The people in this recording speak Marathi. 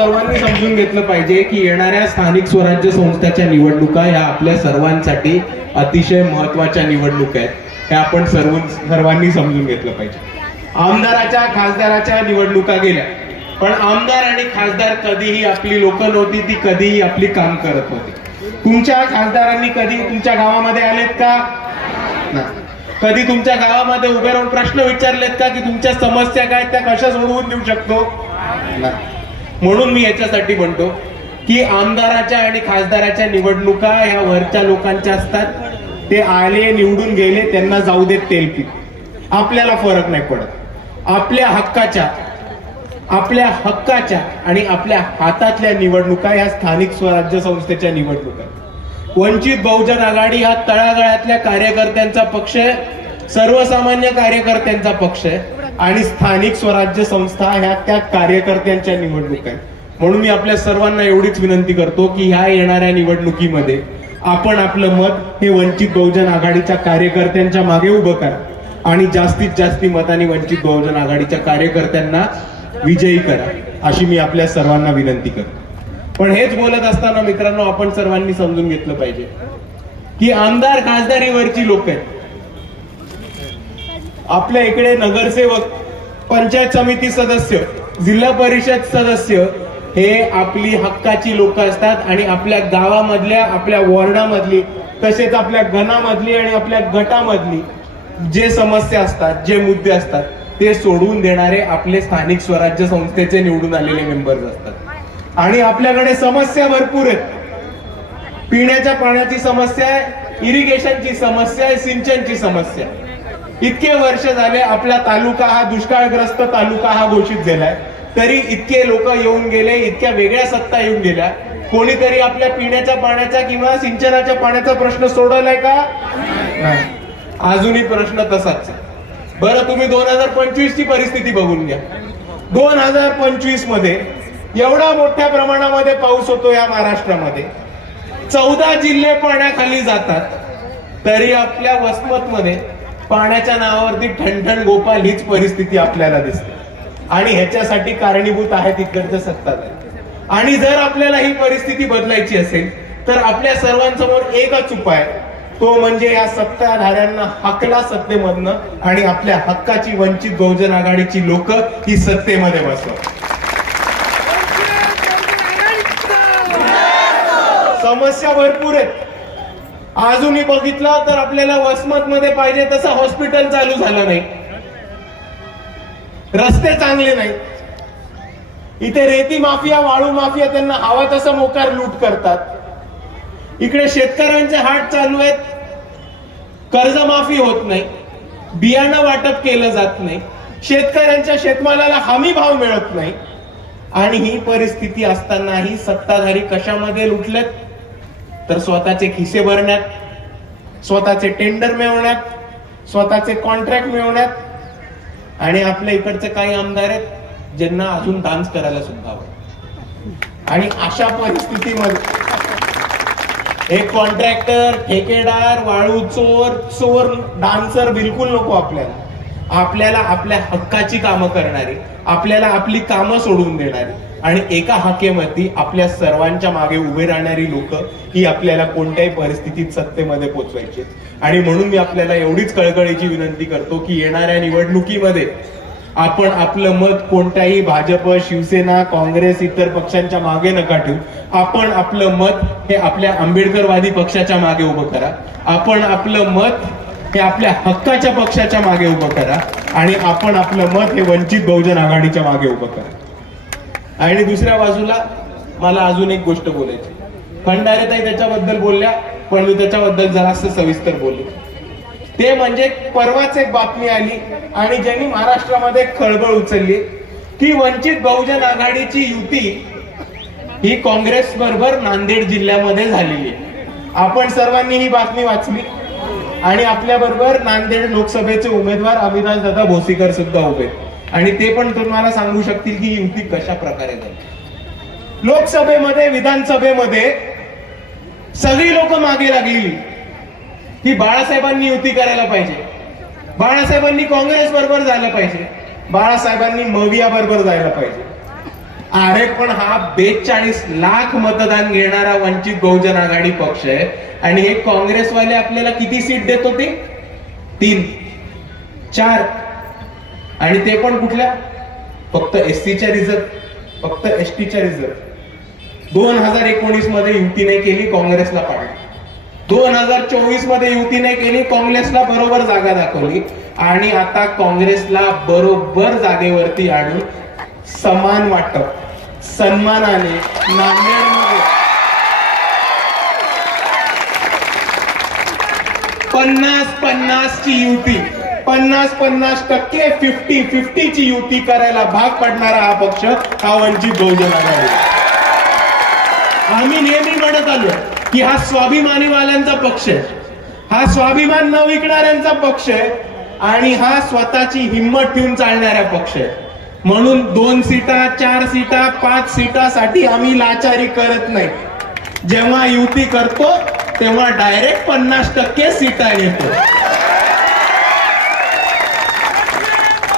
सर्वांनी समजून घेतलं पाहिजे की येणाऱ्या स्थानिक स्वराज्य संस्थाच्या निवडणुका ह्या आपल्या सर्वांसाठी अतिशय महत्त्वाच्या निवडणुका आहेत. हे आपण सर्व सर्वांनी समजून घेतलं पाहिजे. आमदाराच्या खासदाराच्या निवडणुका गेल्या. पण आमदार आणि खासदार कधीही आपली लोक नव्हती ती कधीही आपली काम करत होती तुमच्या खासदारांनी कधी तुमच्या गावामध्ये आलेत का? नाही. कधी तुमच्या गावामध्ये उभे राहून प्रश्न विचारलेत का की तुमच्या समस्या काय त्या कशा सोडवून देऊ शकतो? नाही. म्हणून मी याच्यासाठी म्हणतो की आमदाराच्या आणि खासदाराच्या निवडणुका ह्या वरच्या लोकांच्या असतात. ते आले निवडून गेले त्यांना जाऊ देत तेलपीक आपल्याला फरक नाही पडत. आपल्या हक्काच्या आपल्या हक्काच्या आणि आपल्या हातातल्या निवडणुका ह्या स्थानिक स्वराज्य संस्थेच्या निवडणुका वंचित बहुजन आघाडी हा तळागाळातल्या कार्यकर्त्यांचा पक्ष आहे. सर्वसामान्य कार्यकर्त्यांचा पक्ष आहे. आणि स्थानिक स्वराज्य संस्था ह्या त्या कार्यकर्त्यांच्या निवडणूक आहेत. म्हणून मी आपल्या सर्वांना एवढीच विनंती करतो की ह्या येणाऱ्या निवडणुकीमध्ये आपण आपलं मत हे वंचित बहुजन आघाडीच्या कार्यकर्त्यांच्या मागे उभं करा आणि जास्तीत जास्ती मतानी वंचित बहुजन आघाडीच्या कार्यकर्त्यांना विजयी करा अशी मी आपल्या सर्वांना विनंती करतो. पण हेच बोलत असताना मित्रांनो आपण सर्वांनी समजून घेतलं पाहिजे की आमदार खासदारीवरची लोक आहेत. आपल्या इकडे नगरसेवक पंचायत समिती सदस्य जिल्हा परिषद सदस्य हे आपली हक्काची लोक असतात आणि आपल्या गावामधल्या आपल्या वॉर्डामधली तसेच आपल्या गणामधली आणि आपल्या गटामधली जे समस्या असतात जे मुद्दे असतात ते सोडवून देणारे आपले स्थानिक स्वराज्य संस्थेचे निवडून आलेले मेंबर्स असतात आणि आपल्याकडे समस्या भरपूर आहेत पिण्याच्या पाण्याची समस्या आहे इरिगेशनची समस्या आहे सिंचनची समस्या आहे. इतके वर्ष झाले आपला तालुका हा दुष्काळग्रस्त तालुका हा घोषित झालाय. तरी इतके लोक येऊन गेले इतक्या वेगळ्या सत्ता येऊन गेल्या. कोणीतरी आपल्या पिण्याच्या पाण्याचा किंवा सिंचनाच्या पाण्याचा प्रश्न सोडवलाय का? नाही. अजूनही प्रश्न तसाच बरं तुम्ही दोन हजार पंचवीस ची परिस्थिती बघून घ्या. दोन हजार पंचवीसमध्ये एवढा मोठ्या प्रमाणामध्ये पाऊस होतो या महाराष्ट्रामध्ये. चौदा जिल्हे पाण्याखाली जातात. तरी आपल्या वसमत मध्ये पाण्याच्या नावावरती ठणठण गोपाल हीच परिस्थिती आपल्याला दिसते. आणि ह्याच्यासाठी कारणीभूत आहेत इकडचं सत्ताधारी. आणि जर आपल्याला ही परिस्थिती बदलायची असेल तर आपल्या सर्वांसमोर एकच उपाय तो म्हणजे या सत्ताधाऱ्यांना हकला सत्तेमधनं आणि आपल्या हक्काची वंचित बहुजन आघाडीची लोक ही सत्तेमध्ये बसव. समस्या भरपूर आहेत. अजूनही बघितलं तर आपल्याला वसमत मध्ये पाहिजे तसं हॉस्पिटल चालू झालं नाही. रस्ते चांगले नाही इथे रेती माफिया वाळू माफिया त्यांना हवा तसा मोकार लूट करतात. इकडे शेतकऱ्यांचे हाट चालू आहेत. कर्जमाफी होत नाही. बियाणं वाटप केलं जात नाही. शेतकऱ्यांच्या शेतमालाला हमी भाव मिळत नाही. आणि ही परिस्थिती असतानाही सत्ताधारी कशामध्ये लुटलेत? तर स्वतःचे खिसे भरण्यात स्वतःचे टेंडर मिळवण्यात स्वतःचे कॉन्ट्रॅक्ट मिळवण्यात आणि आपल्या इकडचे काही आमदार आहेत ज्यांना अजून डान्स करायला सुद्धा हवं आणि अशा परिस्थितीमध्ये एक कॉन्ट्रॅक्टर ठेकेदार वाळू चोर चोर डान्सर बिलकुल नको आपल्याला. आपल्याला आपल्या हक्काची कामं करणारी आपल्याला आपली कामं सोडून देणारी. आणि एका हाकेमध्ये आपल्या सर्वांच्या मागे उभे राहणारी लोक ही आपल्याला कोणत्याही परिस्थितीत सत्तेमध्ये पोचवायची आणि म्हणून मी आपल्याला एवढीच कळकळीची विनंती करतो की येणाऱ्या निवडणुकीमध्ये आपण आपलं मत कोणत्याही भाजप शिवसेना काँग्रेस इतर पक्षांच्या मागे नका ठेवू. आपण आपलं मत हे आपल्या आंबेडकरवादी पक्षाच्या मागे उभं करा. आपण आपलं मत हे आपल्या हक्काच्या पक्षाच्या मागे उभं करा. आणि आपण आपलं मत हे वंचित बहुजन आघाडीच्या मागे उभं करा. आणि दुसऱ्या बाजूला मला अजून एक गोष्ट बोलायची. खंडारेताई त्याच्याबद्दल बोलल्या पण मी त्याच्याबद्दल जरास सविस्तर बोलले. ते म्हणजे परवाच एक बातमी आली आणि ज्यांनी महाराष्ट्रामध्ये खळबळ उचलली की वंचित बहुजन आघाडीची युती ही काँग्रेस बरोबर नांदेड जिल्ह्यामध्ये झालेली आहे. आपण सर्वांनी ही बातमी वाचली आणि आपल्या बरोबर नांदेड लोकसभेचे उमेदवार अविनाश दादा भोसीकर सुद्धा उभे आहेत. आणि ते पण तुम्हाला सांगू शकतील की युती कशा प्रकारे झाली. लोकसभेमध्ये विधानसभेमध्ये सगळी लोक मागे लागलेली. की बाळासाहेबांनी युती करायला पाहिजे. बाळासाहेबांनी काँग्रेस बरोबर जायला पाहिजे. बाळासाहेबांनी मविया बरोबर जायला पाहिजे. अरे पण हा बेचाळीस लाख मतदान घेणारा वंचित बहुजन आघाडी पक्ष आहे. आणि हे काँग्रेसवाले आपल्याला किती सीट देत होते तीन. चार. आणि ते पण कुठल्या? फक्त एस टीच्या रिझर्व फक्त एस टीच्या रिझर्व. दोन हजार एकोणीसमध्ये युतीने केली काँग्रेसला पाडली. दोन हजार चोवीसमध्ये युतीने केली काँग्रेसला बरोबर जागा दाखवली. आणि आता काँग्रेसला बरोबर जागेवरती आणून समान वाटप सन्मानाने नांदेडमध्ये. पन्नास पन्नास ची युती. पन्नास पन्नास टक्के फिफ्टी फिफ्टीची युती करायला भाग पडणारा हा पक्ष हा वंचित बहुजन आघाडी. आम्ही नेहमी म्हणत आलो की हा स्वाभिमानीवाल्यांचा पक्ष आहे. हा स्वाभिमान न विकणाऱ्यांचा पक्ष आहे आणि हा स्वतःची हिंमत ठेवून चालणारा पक्ष आहे. म्हणून दोन सीटा चार सीटा पाच सीटासाठी आम्ही लाचारी करत नाही. जेव्हा युती करतो तेव्हा डायरेक्ट पन्नास टक्के सीटा घेतो